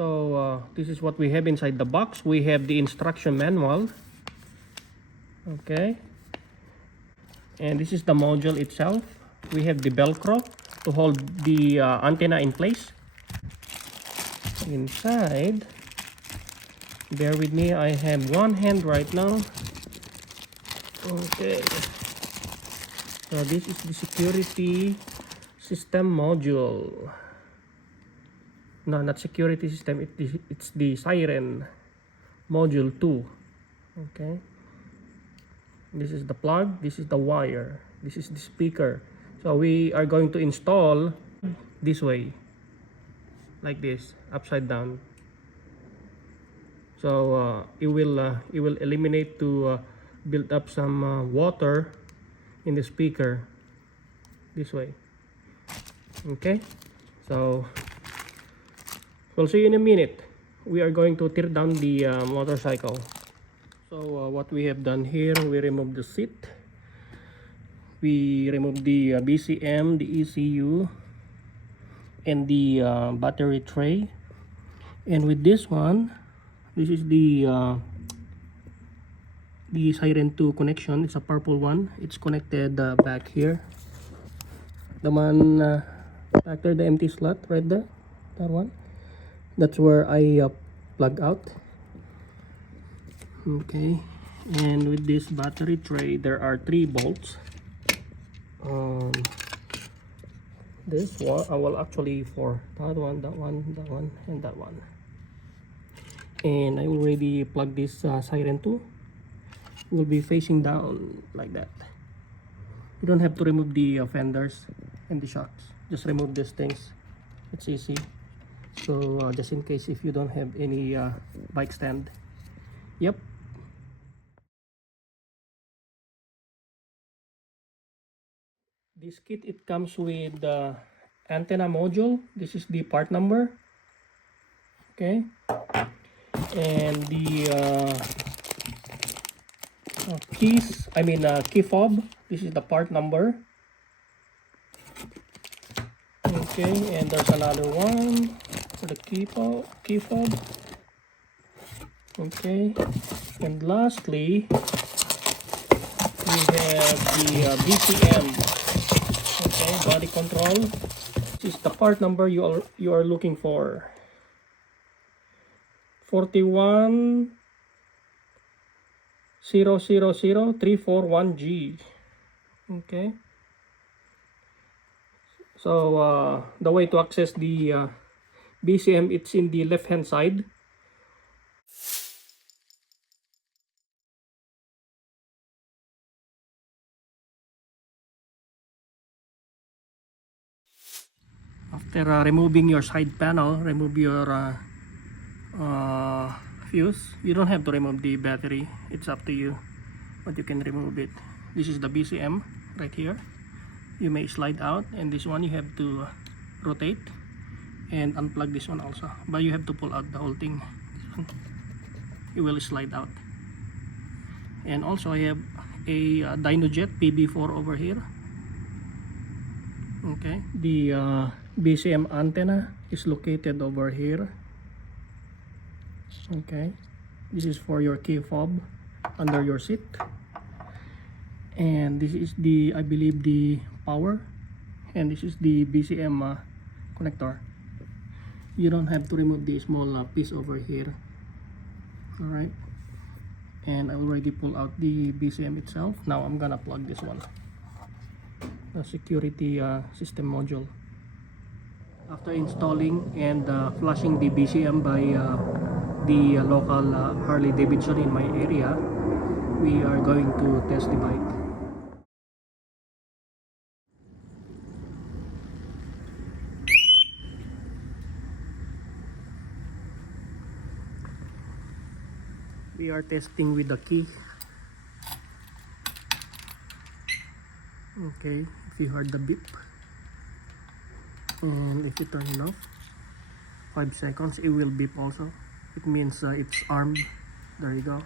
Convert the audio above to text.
So this is what we have inside the box. We have the instruction manual. Okay. And this is the module itself. We have the Velcro to hold the antenna in place. Inside, bear with me, I have one hand right now. Okay. So this is the security system module. No, not security system, it's the Siren module 2. Okay. This is the plug, this is the wire, this is the speaker. So we are going to install this way, like this, upside down. So it will eliminate to build up some water in the speaker this way. Okay, so we'll see you in a minute. We are going to tear down the motorcycle. So what we have done here, we remove the seat, we remove the BCM, the ECU, and the battery tray. And with this one, this is the Siren 2 connection. It's a purple one. It's connected back here. The one back there, the empty slot right there, that one. That's where I plug out. Okay, and with this battery tray, there are 3 bolts. This one, actually for that one, and that one. And I already plugged this Siren 2. Will be facing down like that. You don't have to remove the fenders and the shocks. Just remove these things. It's easy. So just in case if you don't have any bike stand. Yep. This kit, it comes with the antenna module. This is the part number. Okay. And the key fob. This is the part number. Okay, and there's another one for the key fob. Okay, and lastly, we have the BCM. Okay, body control. This is the part number you are looking for. 4100341G. Okay. So the way to access the BCM, it's in the left hand side. After removing your side panel, remove your fuse. You don't have to remove the battery, it's up to you, but you can remove it. This is the BCM right here. You may slide out, and this one you have to rotate and unplug this one also, but you have to pull out the whole thing. It will slide out. And also I have a Dynojet PB4 over here. Okay, the BCM antenna is located over here. Okay, this is for your key fob under your seat, and this is the, I believe, the power, and this is the BCM connector. You don't have to remove the small piece over here. All right, and I already pull out the BCM itself. Now I'm gonna plug this one, the security system module. After installing and flushing the BCM by the local Harley Davidson in my area, we are going to test the bike. We are testing with the key. Okay, if you heard the beep, and if you turn it off, 5 seconds, it will beep also. It means it's armed. There you go.